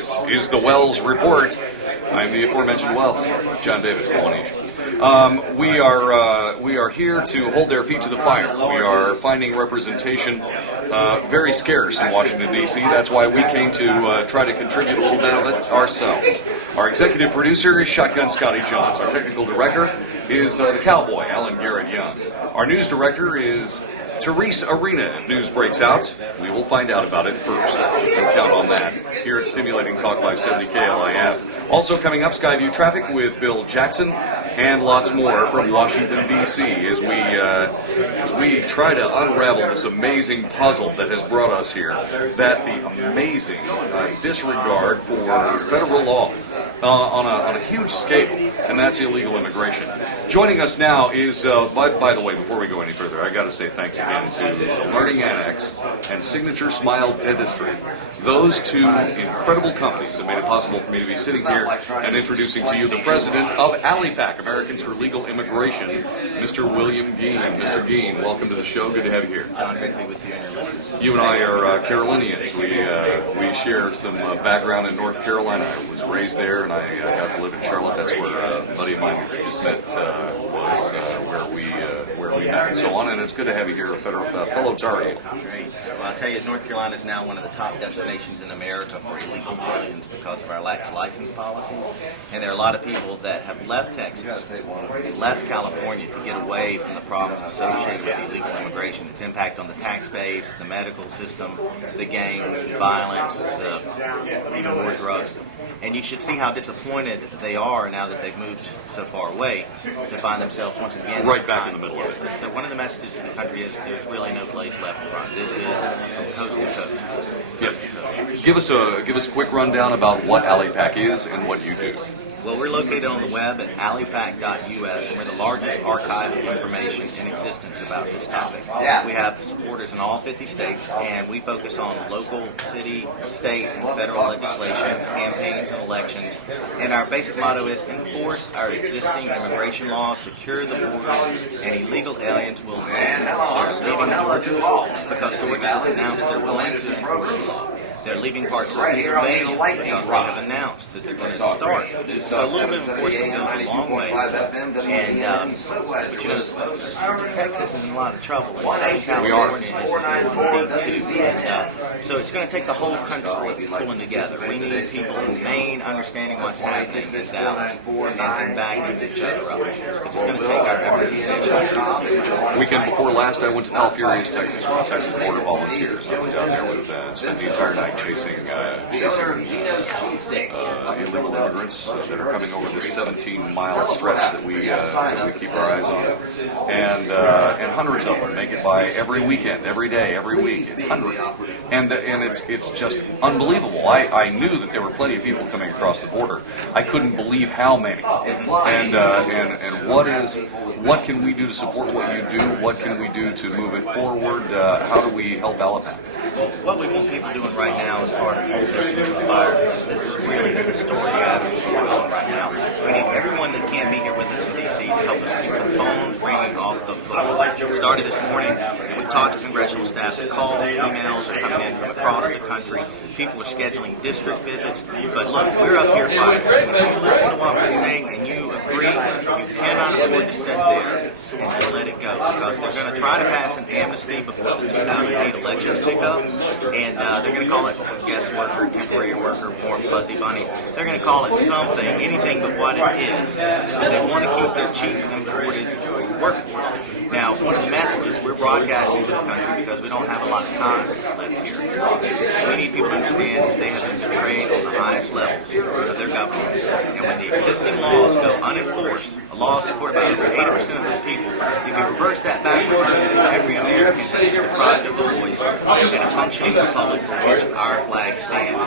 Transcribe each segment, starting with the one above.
This is the Wells Report. I'm the aforementioned Wells, John David, we are here to hold their feet to the fire. We are finding representation very scarce in Washington, D.C. That's why we came to try to contribute a little bit of it ourselves. Our executive producer is Shotgun Scotty Johns. Our technical director is the cowboy, Alan Garrett Young. Our news director is Therese Arena. If news breaks out, we will find out about it first. You can count on that here at Stimulating Talk 570 KLIF. Also coming up, Skyview Traffic with Bill Jackson and lots more from Washington, D.C. as we try to unravel this amazing puzzle that has brought us here, that the amazing disregard for federal law on a huge scale, and that's illegal immigration. Joining us now is, by the way, before we go any further, I got to say thanks again to the Learning Annex and Signature Smile Dentistry. Those two incredible companies that made it possible for me to be sitting here and introducing to you the president of ALIPAC, Americans for Legal Immigration, Mr. William Gheen. Mr. Gheen, welcome to the show. Good to have you here. John, great to be with you and your listeners. You and I are Carolinians. We share some background in North Carolina. I was raised there, and I got to live in Charlotte. That's where a buddy of mine who just met was where we met and so on. And it's good to have you here, fellow Tar Heel. Great. Well, I'll tell you, North Carolina is now one of the top destinations in America for illegal aliens because of our lax license policies. And there are a lot of people that have left Texas and left California to get away from the problems associated with illegal immigration, its impact on the tax base, the medical system, the gangs, the violence, even more drugs. And you should see how disappointed they are now that they've moved so far away to find themselves once again right back in the middle of it. So one of the messages in the country is there's really no place left to run. This is from coast to coast. Yes. Give us a quick rundown about what ALIPAC is and what you do. Well, we're located on the web at alipac.us, and we're the largest archive of information in existence about this topic. We have supporters in all 50 states, and we focus on local, city, state, and federal legislation, campaigns, and elections. And our basic motto is enforce our existing immigration laws, secure the borders, and illegal aliens will leave. They're leaving Georgia because Georgia has announced they're willing to enforce the law. They're leaving parts of Pennsylvania because they have announced that they're going to start. So a little bit of enforcement goes a long way. And, but you know, Texas is in a lot of trouble. And Southern California is in big too. So it's going to take the whole country pulling together. We need people in Maine understanding what's happening in Dallas and backing each other up. It's going to take our efforts. Weekend before last, I went to Falfurrias, Texas, with the Texas Border Volunteers. I went down there with spent the entire night chasing illegal immigrants that are coming over this 17-mile stretch that we keep our eyes on, and hundreds of them make it by every weekend, every day, every week. It's hundreds, and it's just unbelievable. I knew that there were plenty of people coming across the border. I couldn't believe how many, and what can we do to support what you do? What can we do to move it forward? How do we help ALIPAC? Well, what we want people doing right now is part of holding the fire. This is really the story you have going on right now. We need everyone that can be here with us in D.C. to help us keep the phones ringing off the hook. It started this morning, and we've talked to congressional staff. The calls, emails are coming in from across the country. People are scheduling district visits. But look, we're up here fighting. If you listen to what we're saying and you agree, you cannot afford to sit there and just let it go, because they're going to try to pass an amnesty before the 2008 elections pick up, and they're going to call it guest worker, temporary worker, warm fuzzy bunnies. They're going to call it something, anything but what it is. They want to keep their cheap imported workforce. Now, one of the messages we're broadcasting to the country, because we don't have a lot of time left here, we need people to understand that they have been betrayed on the highest levels of their government. And when the existing laws go unenforced, a law supported by over 80% of the people, if you reverse that backwards, means that every American has been deprived of a voice in a functioning republic for which our flag stands.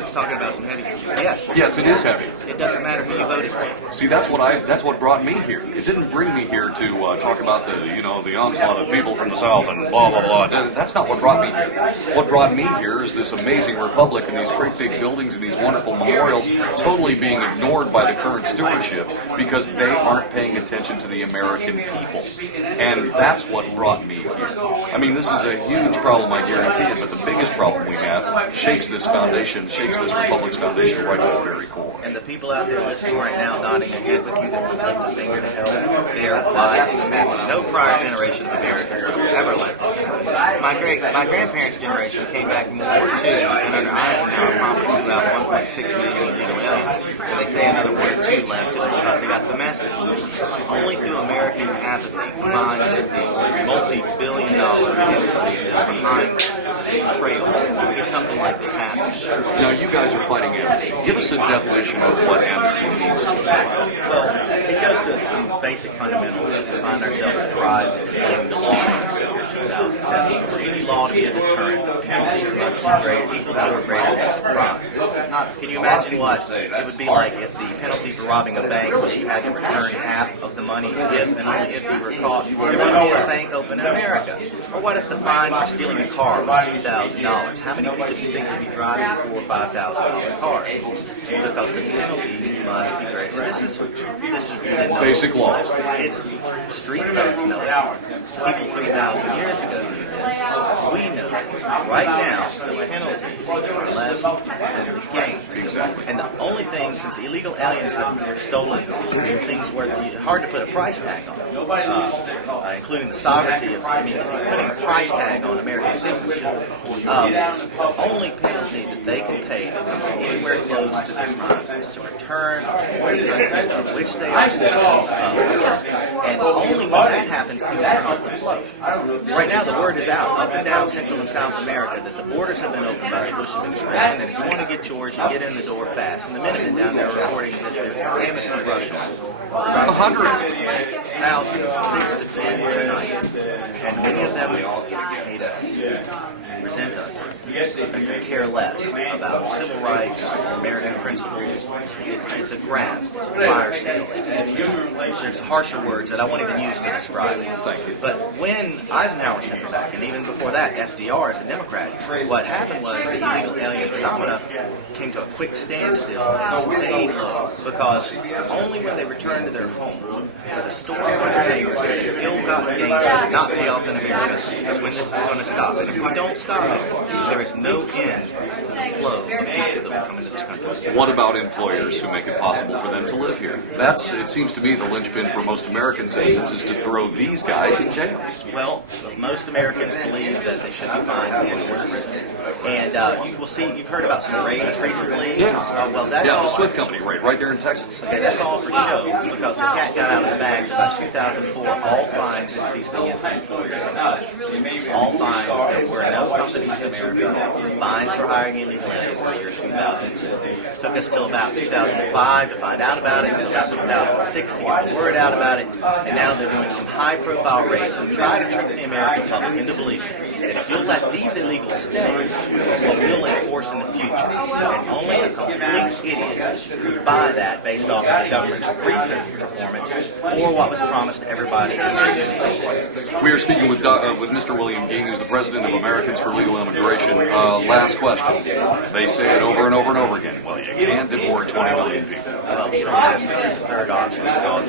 It's talking about some heavy. Yes, it is heavy. It doesn't matter who you voted for. See, that's what brought me here. It didn't bring me here to talk about about the onslaught of people from the South and blah, blah, blah. That's not what brought me here. What brought me here is this amazing republic and these great big buildings and these wonderful memorials totally being ignored by the current stewardship because they aren't paying attention to the American people. And that's what brought me here. I mean, this is a huge problem, I guarantee it, but the biggest problem we have shakes this foundation, shakes this republic's foundation right to the very core. And the people out there listening right now, nodding their head with you that would lift a finger to help, they're why it's happening. No prior generation of Americans ever let this happen. My grandparents' generation came back from World War II, and under Eisenhower promptly blew out 1.6 million illegal aliens. And they say another 1 or 2 left just because they got the message. Only through American apathy, combined with the multi-billion-dollar industry behind this trail, if something like this happens. Now, you guys are fighting amnesty. Give us a definition of what amnesty means to you. Well, it goes to some basic fundamentals as we find ourselves surprised explaining the law in 2007. For any law to be a deterrent, the penalties must be greater, equal to or greater than the crime. Can you imagine what it would be like if the penalty for robbing a bank was you had to return half of the money if and only if you were caught? There wouldn't be a bank open in America. Or what if the fine for stealing a car was $2,000? How many people do you think would be driving $4,000 or $5,000 cars? Because the penalties must be greater. This is Basic law. It's street thugs know it. People 3,000 years ago knew this. We know this. Right now, the penalties are less than the gains. Exactly. And the only thing, since illegal aliens have stolen things worth, hard to put a price tag on, including the sovereignty of, putting a price tag on American citizenship, the only penalty that they can pay that comes anywhere close to their crimes is to return the countries of which they are citizens of. And only when that happens can you turn off the flow. Right now, the word is out, up and down Central and South America, that the borders have been opened by the Bush administration, and if you want to get yours, you get in the door fast. And the Minutemen down there are reporting that there's an amnesty rush on. Hundreds. Thousands, 6 to 10 per night. And many of them hate us, resent us, and could care less about civil rights, American principles. It's a grab, it's a fire sale. There's harsher words that I won't even use to describe it. Thank you. But when Eisenhower sent them back, and even before that, FDR as a Democrat, what happened was the illegal alien phenomena came to a quick standstill and stayed low because only when they returned to their homes, where the story of their neighbors that they ill-gotten gains not pay off in America, is when this is going to stop. And if we don't stop it, there is no end to the flow of people that will come into this country. What about employers who make it possible for them to live here? It seems to be the linchpin for most American citizens is to throw these guys in jail. Well, most Americans believe that they should be fined and or prison. And you will see, you've heard about some raids recently. Yeah. Well, that's the all. Swift Company raid right there in Texas. Okay, that's all for show because the cat got out of the bag. By 2004, all fines had ceased against employers. All fines. There were no companies in America fined for hiring illegal aliens in the year 2000. It took us till about 2005 to find out about it, until about 2006 to get the word out about it, and now they're doing some high-profile raids and try to trick the American public into believing that if you'll let these illegals stay, what we'll enforce in the future. And only a complete idiot would buy that based off of the government's recent performance or what was promised to everybody in 1986. We are speaking with Mr. William Gheen, who's the president of Americans for Legal Immigration. Last question. They say it over and over and over again. Well, you can't deport 20 million people. Well, you don't have to. This third option is called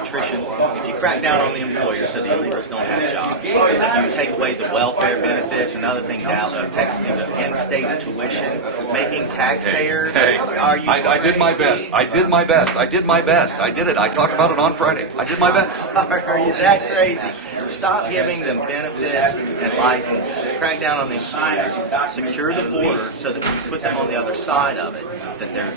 attrition. If you crack down on the employers so the illegals don't have jobs, if you take away the welfare benefits, another thing now, Texas is an in-state tuition, making taxpayers. Hey, I did my best. I did my best. I did my best. I did it. I talked about it on Friday. I did my best. Are you that crazy? Stop giving them benefits and licenses. Crack down on the employers. Secure the border so that when you put them on the other side of it, that they're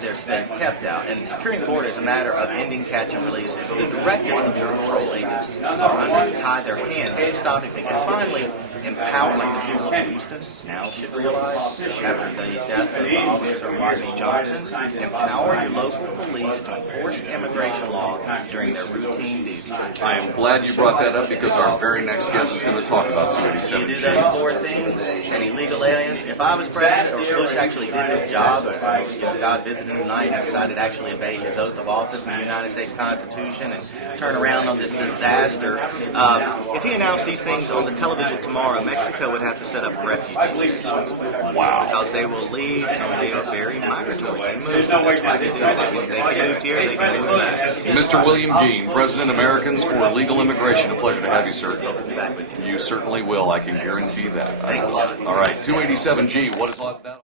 kept out. And securing the border is a matter of ending catch and release. It's the directives the Border Patrol agents are under to tie their hands and stopping things. And finally, empower, like the people of Houston now should realize after the death of Officer Rodney Johnson, empower your local police to enforce immigration law during during their routine duties. I am glad you brought that up because our very next guest is going to talk about You 287 do G. those four things, and illegal aliens. If I was president, or Bush actually did his job, or God visited him tonight and decided to actually obey his oath of office in the United States Constitution and turn around on this disaster, if he announced these things on the television tomorrow, Mexico would have to set up refugees. Wow. Because they will leave, and they are very migratory. They move. That's why they do. They can move here, they can move back. Mr. William Gheen, President Americans for Legal Immigration. A pleasure to have you, sir. I'll be back with you. You certainly will. I can guarantee that. Thank you. All right, 287G. What is all that?